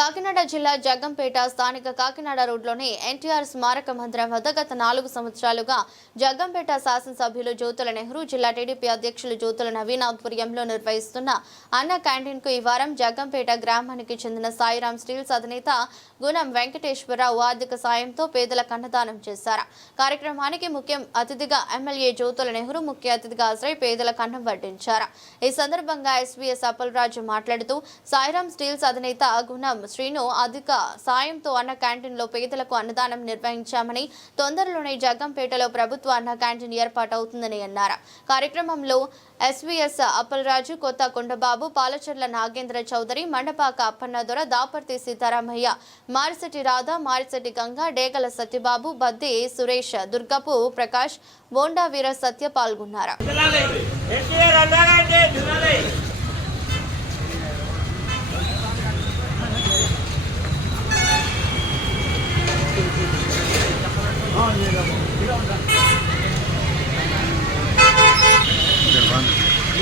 కాకినాడ జిల్లా జగ్గంపేట స్థానిక కాకినాడ రోడ్లోని ఎన్టీఆర్ స్మారక మందిరం వద్ద గత నాలుగు సంవత్సరాలుగా జగ్గంపేట శాసనసభ్యులు జ్యోతుల నెహ్రూ జిల్లా టీడీపీ అధ్యక్షులు జ్యోతుల నవీన్ ఆధ్వర్యంలో నిర్వహిస్తున్న అన్న క్యాంటీన్కు ఈ వారం జగ్గంపేట గ్రామానికి చెందిన సాయిరాం స్టీల్స్ అధినేత గుణం వెంకటేశ్వరరావు ఆర్థిక సాయంతో పేదలకు అన్నదానం చేశారు. కార్యక్రమానికి ముఖ్య అతిథిగా ఎమ్మెల్యే జ్యోతుల నెహ్రూ ముఖ్య అతిథిగా హాజరై పేదలకు అన్నం వడ్డించారు. ఈ సందర్భంగా ఎస్వీఎస్ అప్పలరాజు మాట్లాడుతూ సాయిరాం స్టీల్స్ అధినేత గుణం శ్రీను అధిక సాయంతో అన్న క్యాంటీన్లో పేదలకు అన్నదానం నిర్వహించామని తొందరలోనే జగ్గంపేటలో ప్రభుత్వ అన్న క్యాంటీన్ ఏర్పాటవుతుందని అన్నారు. కార్యక్రమంలో ఎస్వీఎస్ అప్పలరాజు కొత్త కొండబాబు పాలచర్ల నాగేంద్ర చౌదరి మండపాక అప్పన్నదొర దాపర్తి సీతారామయ్య మారిశెట్టి రాధా మారిశెట్టి గంగా డేగల సత్యబాబు బద్ది సురేష్ దుర్గపు ప్రకాష్ బోండా వీర సత్య పాల్గొన్నారు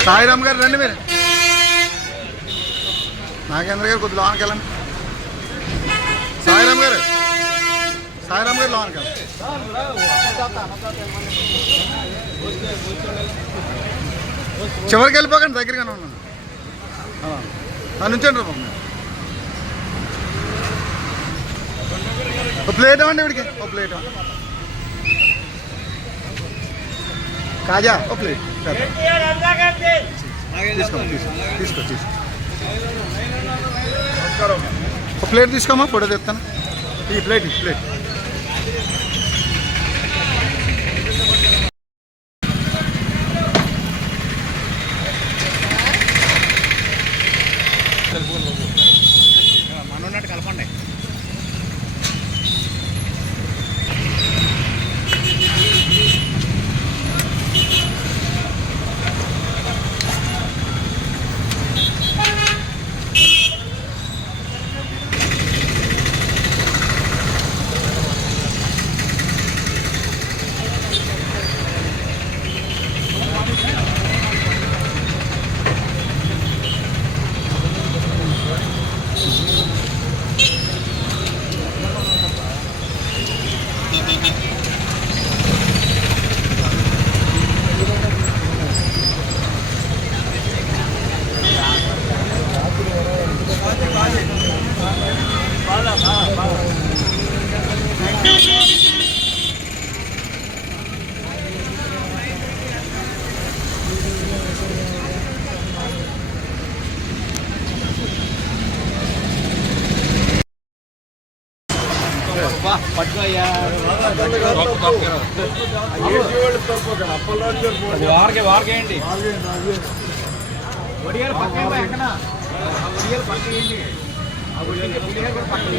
సాయిరామ్ గారు రండి మీరు నాగేంద్ర గారు కొద్ది లోనికి వెళ్ళండి సాయిరామ్ గారు సాయిరామ్ గారు లోనికి వెళ్ళండి చివరికి వెళ్ళిపోకండి దగ్గరగానే ఉన్నాను నుంచండి రా బాబు ఒక ప్లేట్ ఇవ్వండి ఇవిడికి ఒక ప్లేట్ కాజా ఒక ప్లేట్ అన్నారంటే తీసుకో తీసుకో ఒక ప్లేట్ తీసుకోమా? ఫోటో తెస్తాను ఈ ప్లేట్ ఈ ప్లేట్. కలపండి వారకే వారకేయండి ఒడియాలు పక్కన ఎక్కన ఒడియాలు పక్కన ఆ ఒడియాలు ఒడియాలు కూడా పక్కన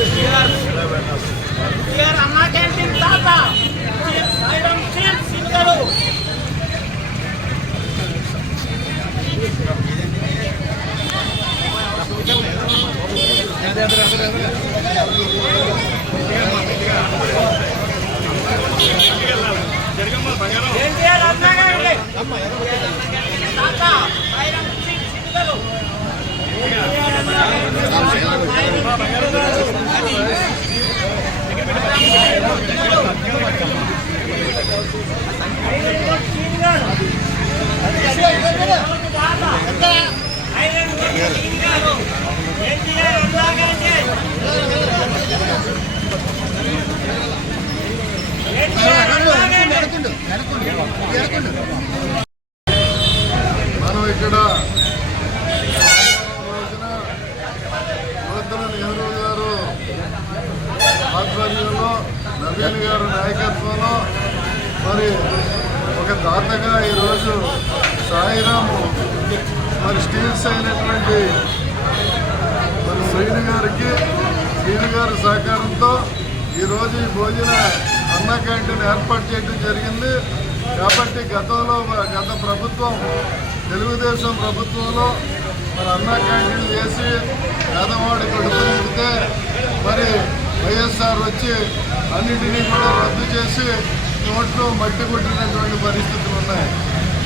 ఎన్టీఆర్ ఎన్టీఆర్ అన్నారంటే తాత సాయిరాం స్టీల్స్ ఇద్దరు ఎన్టీఆర్ అన్నారంటే ఎన్టీఆర్ అన్నారంటే మనం ఇక్కడ రోజున యువతల నెహ్రూ గారు ఆధ్వర్యంలో నవీన్ గారు నాయకత్వంలో మరి ఒక దాతగా ఈరోజు సాయిరాము మరి స్టీల్స్ అయినటువంటి మరి శ్రీను గారికి శ్రీను గారి సహకారంతో రోజు ఈ భోజన అన్న క్యాంటీన్ ఏర్పాటు చేయడం జరిగింది. కాబట్టి గతంలో గత ప్రభుత్వం తెలుగుదేశం ప్రభుత్వంలో మరి అన్న క్యాంటీన్లు చేసి పేదవాడి కడుపుతే మరి వైఎస్ఆర్ వచ్చి అన్నింటినీ కూడా రద్దు చేసి నోట్లో మట్టి కొట్టినటువంటి పరిస్థితులు ఉన్నాయి.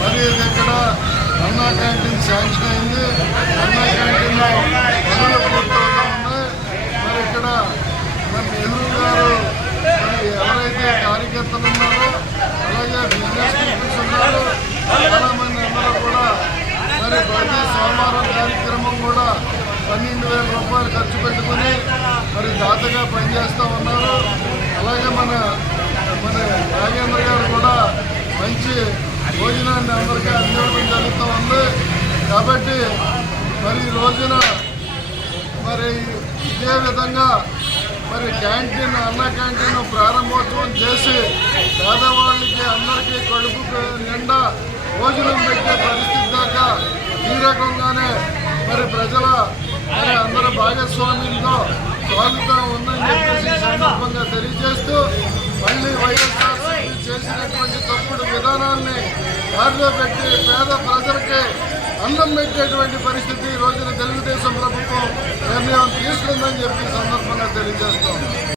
మరి ఇది ఇక్కడ అన్నా క్యాంటీన్ శాంక్షన్ అయింది. అన్నా క్యాంటీన్లో పనులు ఉన్నాయి. మరి ఇక్కడ మరి నెహ్రూ గారు మరి పనిచేస్తూ ఉన్నారు. అలాగే మన మన నాగేంద్ర గారు కూడా మంచి భోజనాన్ని అందరికీ అందివ్వడం జరుగుతూ ఉంది. కాబట్టి మరి ఈ రోజున మరి ఇదే విధంగా మరి క్యాంటీన్ అన్న క్యాంటీన్ ప్రారంభోత్సవం చేసి పేదవాళ్ళకి అందరికీ కడుపు నిండా భోజనం పెట్టే పరిస్థితి దాకా ఈ రకంగానే మరి ప్రజల మరి అందరి భాగస్వామ్యంతో సాగుతూ ఉందని చెప్పేసి సందర్భంగా తెలియజేస్తూ మళ్ళీ వైఎస్ఆర్సీపీ చేసినటువంటి తప్పుడు విధానాల్ని దారిలో పెట్టి పేద ప్రజలకి అన్నం పెట్టేటువంటి పరిస్థితి ఈ రోజున తెలుగుదేశం ప్రభుత్వం నిర్ణయం తీసుకుందని చెప్పి సందర్భంగా తెలియజేస్తాం